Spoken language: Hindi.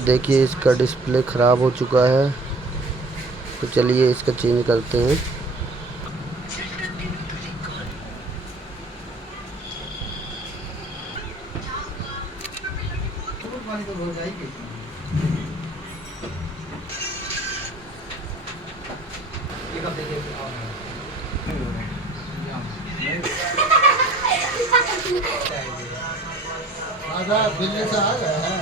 ये देखिए इसका डिस्प्ले ख़राब हो चुका है, तो चलिए इसका चेंज करते हैं। दिल्ली से आ गए हैं।